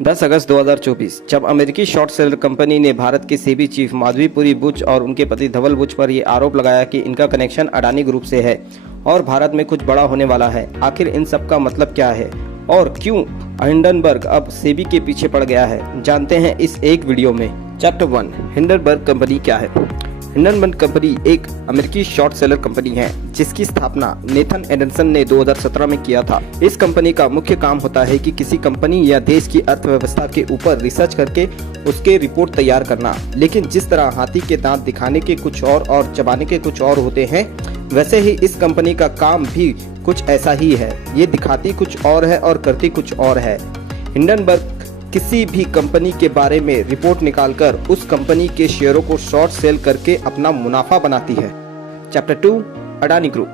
10 अगस्त 2024 जब अमेरिकी short seller company ने भारत के सेबी चीफ माधवीपुरी बुच और उनके पति धवल बुच पर यह आरोप लगाया कि इनका कनेक्शन अडानी ग्रुप से है और भारत में कुछ बड़ा होने वाला है। आखिर इन सब का मतलब क्या है और क्यों हिंडनबर्ग अब सेबी के पीछे पड़ गया है, जानते हैं इस एक वीडियो में। चैप्टर 1, हिंडनबर्ग कंपनी क्या है। हिंडनबर्ग कंपनी एक अमेरिकी शॉर्ट सेलर कंपनी है जिसकी स्थापना नेथन एडमसन ने 2017 में किया था। इस कंपनी का मुख्य काम होता है कि किसी कंपनी या देश की अर्थव्यवस्था के ऊपर रिसर्च करके उसके रिपोर्ट तैयार करना। लेकिन जिस तरह हाथी के दांत दिखाने के कुछ और चबाने के कुछ और होते हैं, वैसे ही इस कंपनी का काम भी कुछ ऐसा ही है। ये दिखाती कुछ और है और करती कुछ और है। हिंडनबर्ग किसी भी कंपनी के बारे में रिपोर्ट निकालकर उस कंपनी के शेयरों को शॉर्ट सेल करके अपना मुनाफा बनाती है। Chapter 2, Adani group.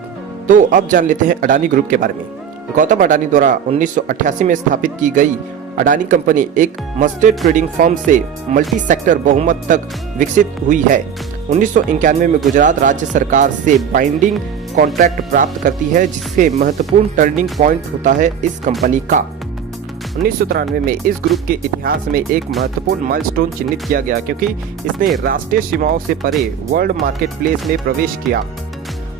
तो अब जान लेते हैं अडानी ग्रुप के बारे में। गौतम अडानी द्वारा 1988 में स्थापित की गई अडानी कंपनी एक मस्टर्ड ट्रेडिंग फर्म से मल्टी सेक्टर बहुमत तक विकसित हुई है। 1991 में गुजरात राज्य सरकार से बाइंडिंग कॉन्ट्रैक्ट प्राप्त करती है, जिससे महत्वपूर्ण टर्निंग पॉइंट होता है इस कंपनी का। 1993 में इस ग्रुप के इतिहास में एक महत्वपूर्ण माइलस्टोन चिन्हित किया गया, क्योंकि इसने राष्ट्रीय सीमाओं से परे वर्ल्ड मार्केट प्लेस में प्रवेश किया।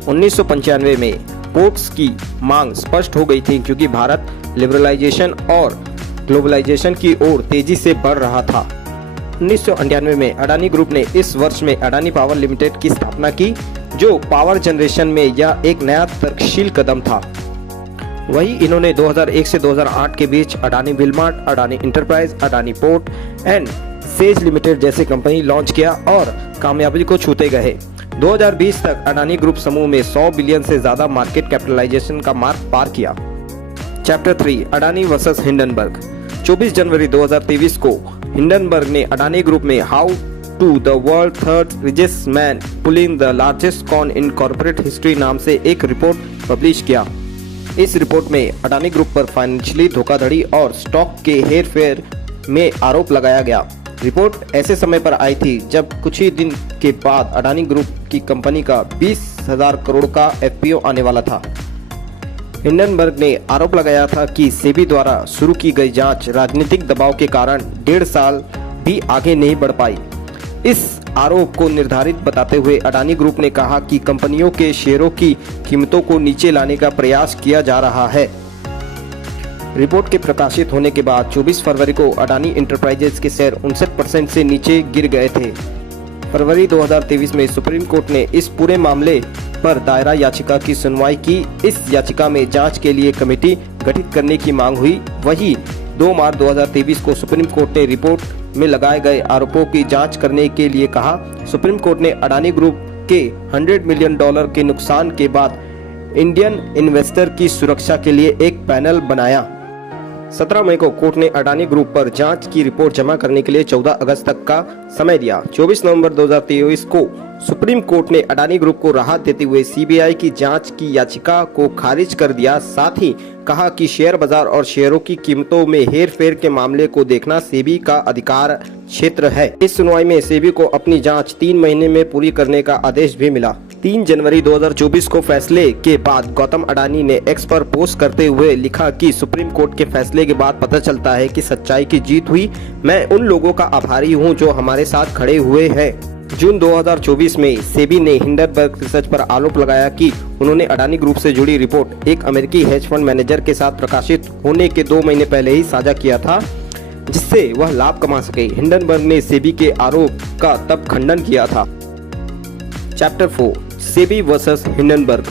1995 में पोर्ट्स की मांग स्पष्ट हो गई थी, क्योंकि भारत लिबरलाइजेशन और ग्लोबलाइजेशन की ओर तेजी से बढ़ रहा था। 1998 में अडानी ग्रुप ने इस वर्ष में अडानी पावर लिमिटेड की स्थापना की, जो पावर जनरेशन में यह एक नया तर्कशील कदम था। वही इन्होंने 2001 से 2008 के बीच Adani Wilmar, Adani enterprise, Adani port and SEZ limited जैसे कंपनी लॉन्च किया और कामयाबी को छूते गए। 2020 तक अडानी ग्रुप समूह में 100 बिलियन से ज्यादा मार्केट कैपिटलाइजेशन का मार्क पार किया। Chapter 3, Adani versus Hindenburg. 24 जनवरी 2023 को हिंडनबर्ग ने अडानी ग्रुप में how to the world third richest man pulling the largest con in corporate history नाम से एक रिपोर्ट पब्लिश किया। इस रिपोर्ट में अडानी ग्रुप पर फाइनेंशियली धोखाधड़ी और स्टॉक के हेरफेर में आरोप लगाया गया। रिपोर्ट ऐसे समय पर आई थी जब कुछ ही दिन के बाद अडानी ग्रुप की कंपनी का 20,000 करोड़ का एफपीओ आने वाला था। हिंडनबर्ग ने आरोप लगाया था कि सेबी द्वारा शुरू की गई जांच राजनीतिक दबाव के कारण 1.5 साल भी आगे नहीं बढ़ पाई। इस आरोप को निर्धारित बताते हुए अडानी ग्रुप ने कहा कि कंपनियों के शेयरों की कीमतों को नीचे लाने का प्रयास किया जा रहा है। रिपोर्ट के प्रकाशित होने के बाद 24 फरवरी को अडानी इंटरप्राइजेज के शेयर 59% से नीचे गिर गए थे। फरवरी 2023 में सुप्रीम कोर्ट ने इस पूरे मामले पर दायरा याचिका की सुनवाई की। इस याचिका में जांच के लिए कमेटी गठित करने की मांग हुई। वही 2 मार्च 2023 को सुप्रीम कोर्ट ने रिपोर्ट में लगाए गए आरोपों की जांच करने के लिए कहा। सुप्रीम कोर्ट ने अडानी ग्रुप के $100 मिलियन के नुकसान के बाद इंडियन इन्वेस्टर की सुरक्षा के लिए एक पैनल बनाया। 17 मई को कोर्ट ने अडानी ग्रुप पर जांच की रिपोर्ट जमा करने के लिए 14 अगस्त तक का समय दिया। 24 नवंबर 2023 को सुप्रीम कोर्ट ने अडानी ग्रुप को राहत देते हुए सीबीआई की जांच की याचिका को खारिज कर दिया। साथ ही कहा कि शेयर बाजार और शेयरों की कीमतों में हेरफेर के मामले को देखना सेबी का अधिकार क्षेत्र है। इस सुनवाई में सेबी को अपनी जांच 3 महीने में पूरी करने का आदेश भी मिला। 3 जनवरी 2024 को फैसले के बाद गौतम अडानी ने एक्स पर पोस्ट करते हुए लिखा कि सुप्रीम कोर्ट के फैसले के बाद पता चलता है कि सच्चाई की जीत हुई। मैं उन लोगों का आभारी हूं जो हमारे साथ खड़े हुए हैं। जून 2024 में सेबी ने हिंडनबर्ग रिसर्च पर आरोप लगाया कि उन्होंने अडानी ग्रुप से जुड़ी रिपोर्ट एक अमेरिकी हेज फंड मैनेजर के साथ प्रकाशित होने के 2 महीने पहले ही साझा किया था, जिससे वह लाभ कमा सके। हिंडनबर्ग ने सेबी के आरोप का तब खंडन किया था। Chapter 4, SEBI versus Hindenburg.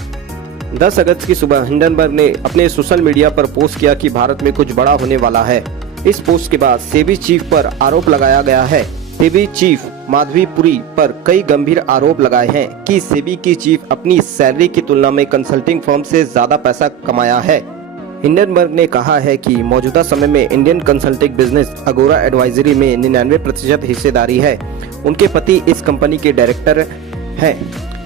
10 अगस्त की सुबह हिंडनबर्ग ने अपने सोशल मीडिया पर पोस्ट किया कि भारत में कुछ बड़ा होने वाला है। इस पोस्ट के बाद सेबी चीफ पर आरोप लगाया गया है। सेबी चीफ माधवीपुरी पर कई गंभीर आरोप लगाए हैं कि सेबी की चीफ अपनी सैलरी की तुलना में कंसल्टिंग फर्म से ज्यादा पैसा कमाया है। हिंडनबर्ग ने कहा है कि मौजूदा समय में इंडियन कंसल्टिंग बिजनेस अगोरा एडवाइजरी में 99% हिस्सेदारी है। उनके पति इस कंपनी के डायरेक्टर हैं।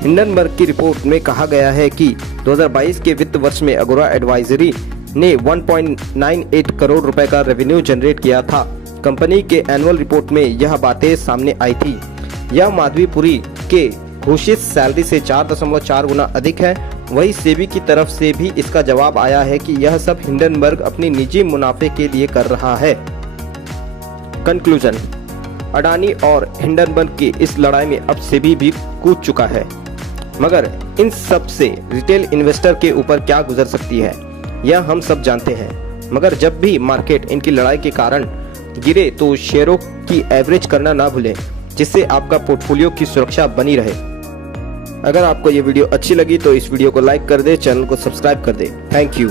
हिंडनबर्ग की रिपोर्ट में कहा गया है कि 2022 के वित्त वर्ष में अगोरा एडवाइजरी ने 1.98 करोड़ रुपए का रेवेन्यू जनरेट किया था। कंपनी के एनुअल रिपोर्ट में यह बातें सामने आई थी। यह माधवीपुरी के घोषित सैलरी से 4.4 गुना अधिक है। वही सेबी की तरफ से भी इसका जवाब आया है कि यह सब हिंडनबर्ग अपनी निजी मुनाफे के लिए कर रहा है। कंक्लूजन, अडानी और हिंडनबर्ग की इस लड़ाई में अब सेबी भी कूद चुका है, मगर इन सब से रिटेल इन्वेस्टर के ऊपर क्या गुजर सकती है यह हम सब जानते हैं। मगर जब भी मार्केट इनकी लड़ाई के कारण गिरे तो शेयरों की एवरेज करना ना भूलें, जिससे आपका पोर्टफोलियो की सुरक्षा बनी रहे। अगर आपको ये वीडियो अच्छी लगी तो इस वीडियो को लाइक कर दे, चैनल को सब्सक्राइब कर दे। Thank you.